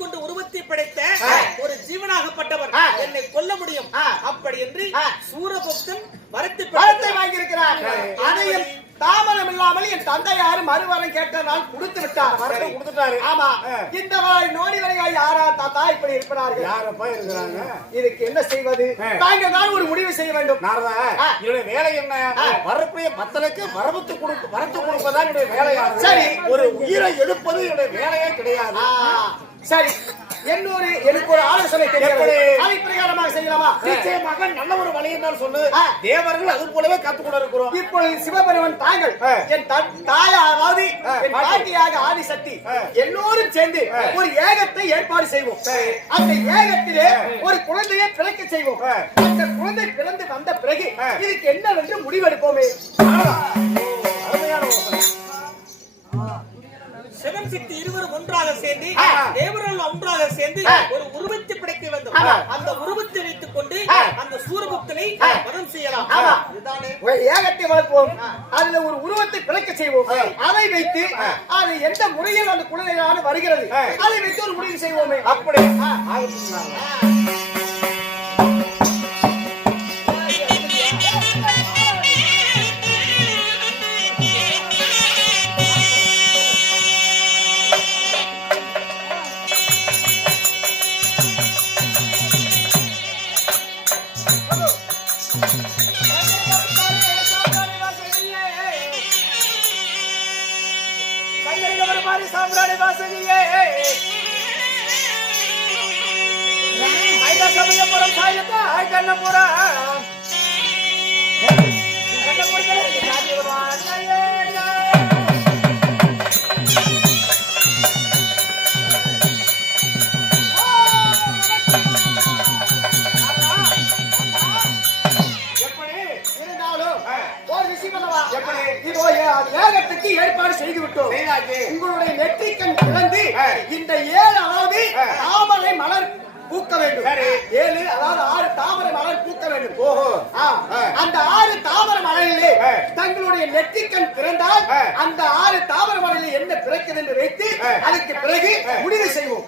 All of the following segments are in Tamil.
கொண்டு உருவத்தை படைத்த ஒரு ஜீவனாகப்பட்டவர் என்னை கொல்ல முடியும் அப்படி என்று சூரபக்தன் வரத்தை வாங்கியிருக்கிறார். அதையும் தாமதம் இல்லாமல் என் தந்தையாரு மறுவரம் கேட்டதால் கொடுத்து விட்டார். கொடுத்துட்டாரு. ஆமா, இந்த நோடி வரையா யாரா தாத்தா இப்படி இருக்கிறார்கள்? யாரப்பா இருக்கிறாங்க? இதுக்கு என்ன செய்வது? தாங்கள் தான் ஒரு முடிவு செய்ய வேண்டும். என்னுடைய வேலை என்ன? வரக்கூடிய பத்தலுக்கு வரத்து கொடுப்பதான் என்னுடைய வேலையாகும். சரி, ஒரு உயிரை எடுப்பது என்னுடைய வேலையே கிடையாது. சரி, எனக்கு ஒரு ஆலோசனை தெரியாது. அதை பிரகாரமாக செய்யலாமா? நிச்சயமாக நல்ல ஒரு வழி என்றால் சொல்லு. தேவர்கள் அது போலவே கத்துக்கொண்டு இருக்கிறோம். இப்பொழுது சிவபெருமன் தாங்கள் என் தாயாவது என் பாட்டியாக ஆதிசக்தி எல்லோரும் சேர்ந்து ஒரு ஏகத்தை ஏற்பாடு செய்வோம். அந்த ஏகத்திலே ஒரு குழந்தையை பிறக்க செய்வோம். அந்த குழந்தை பிறந்து வந்த பிறகு இதுக்கு என்னவென்று முடிவெடுப்போமே. சிவன் சக்தி இருவரும் ஒன்றாக சேர்ந்து தேவர்கள் ஒன்றாக சேர்ந்து ஒரு உருவத்தை படைக்க வேண்டும். அந்த உருவத்தை வைத்துக் கொண்டு அந்த சூரபக்தனை வதம் செய்யலாம். ஏகத்தை வளர்ப்போம். அதுல ஒரு உருவத்தை பிழைக்க செய்வோம். அதை வைத்து அது எந்த முறையில் அந்த குழந்தைகளான வருகிறது அதை வைத்து ஒரு முடிவு செய்வோமே. அப்படி சாம்ராணி வாசகியே ஐயா சமயபுரம் சாயத்தா கண்ணபுரம் ஏகத்துக்கு ஏற்பாடு செய்து விட்டோம். உங்களுடைய நெற்றிக்கண் திறந்து இந்த 7 அதாவது தாமரை மலர் பூக்க வேண்டும். 7 அதாவது 6 தாமரை மலர் பூக்க வேண்டும். அந்த 6 தாமரை மலரிலே தங்களுடைய நெற்றிக்கண் திறந்தால் அந்த 6 தாமரை மலரில் என்ன பிறக்குது என்று வைத்து அதுக்கு பிறகு முடிவு செய்வோம்.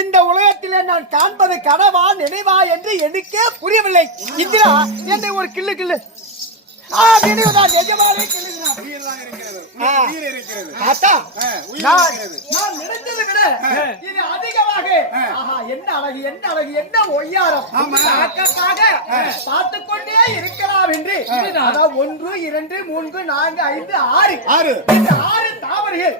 இந்த உலகத்திலே நான் காண்பது கனவா நினைவா என்று எனக்கே புரியவில்லை. இந்திரா என்னை ஒரு கிள்ளு கிள்ளு நினைவுதான் நிஜமாவே நான் நினைத்ததை விட இது அதிகமாக என்ன அழகு என்ன அழகு என்ன ஒய்யாரம் பார்த்துக் கொண்டே இருக்கலாம் என்று 1 2 3 4 5 6 இந்த 6 தாமரைகள்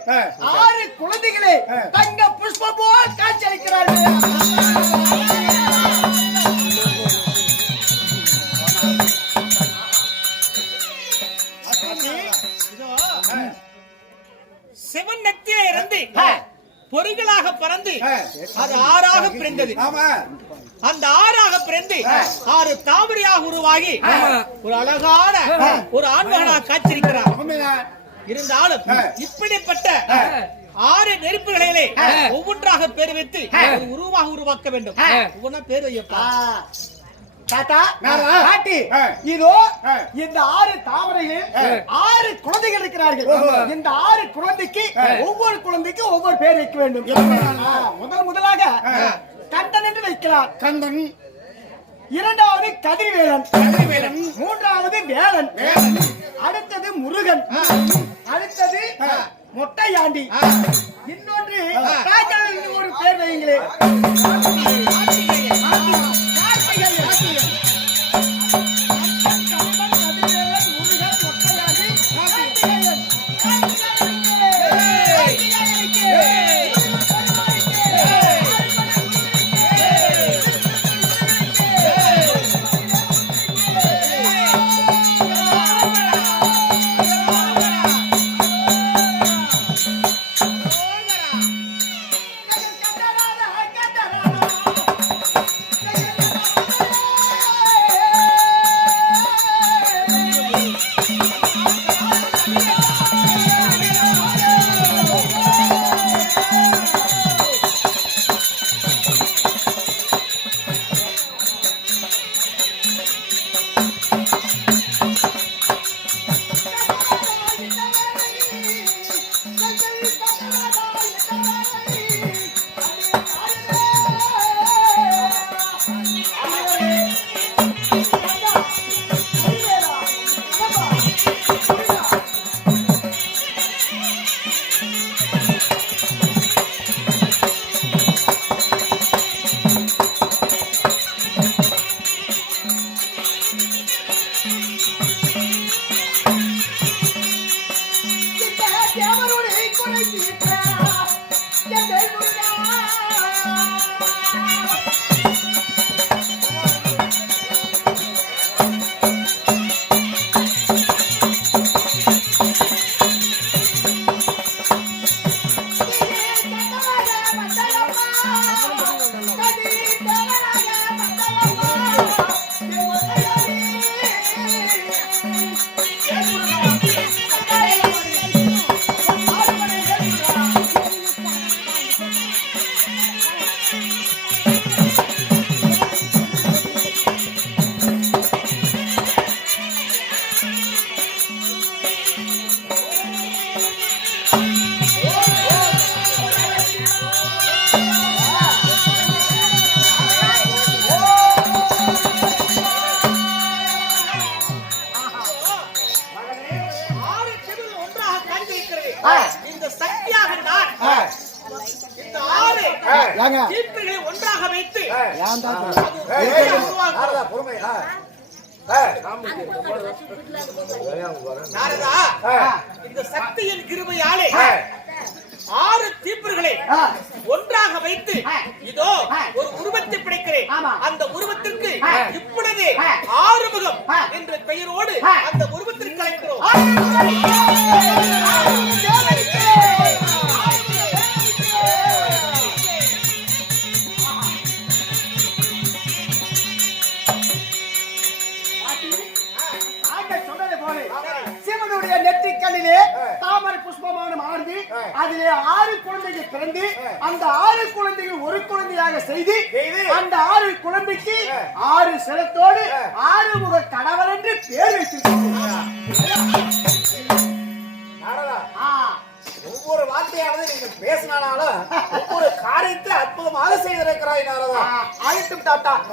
6 குழந்தைகளே தங்க புஷ்பம் போல் காட்சி அளிக்கிறார்கள். பிறந்தது. அந்த ஆறாக பிறந்து 6 தாமரையாக உருவாகி ஒரு அழகான ஒரு ஆண்மகனாக காட்சியிருக்கிறார். இருந்தாலும் இப்படிப்பட்ட 6 நெருப்புகளிலே ஒவ்வொன்றாக பேர் வைத்து ஒரு உருவமாக உருவாக்க வேண்டும். ஒவ்வொன்றா பேர் வைப்பா தாத்தா பாட்டி. இதோ இந்த 6 தாமரையில் 6 குழந்தைகள் இருக்கிறார்கள். இந்த 6 குழந்தைக்கு ஒவ்வொரு குழந்தைக்கும் ஒவ்வொரு பேர் வைக்க வேண்டும். முதலாக கந்தன் என்று வைக்கிறார். கந்தன். இரண்டாவது கதிர்வேலன். மூன்றாவது வேலன். அடுத்தது முருகன். அடுத்தது மொட்டையாண்டி. இன்னொன்று ஒரு பேர் வைங்களே. இந்த சக்தியாக நான் இந்த 6 தீர்ப்புகளை ஒன்றாக வைத்து இந்த சக்தியின் கிருபையாலே 6 தீர்ப்புகளை ஒன்றாக வைத்து இதோ ஒரு உருவத்தை படைக்கிறேன். அந்த உருவத்திற்கு இப்பொழுதே 6 முகம் என்ற பெயரோடு அந்த உருவத்திற்கு அழைக்கிறோம். சிவனுடைய நெற்றிக்கண்ணிலே தாமரை புஷ்பமான மாறுது. அதிலே 6 குழந்தைகள் பிறந்து அந்த 6 குழந்தைகள் ஒரு குழந்தையாக செய்து அந்த 6 குழந்தைக்கு 6 சிரத்தோடு 6 முக கடவுள் என்று பேர் வைத்திருக்கிறார். ஒவ்வொரு வார்த்தையாவது நீங்க பேசினாலும் ஒவ்வொரு காரியத்தை அற்புதமாக செய்திருக்கிறாய் நாரதா. ஆயிட்டும் தாத்தா.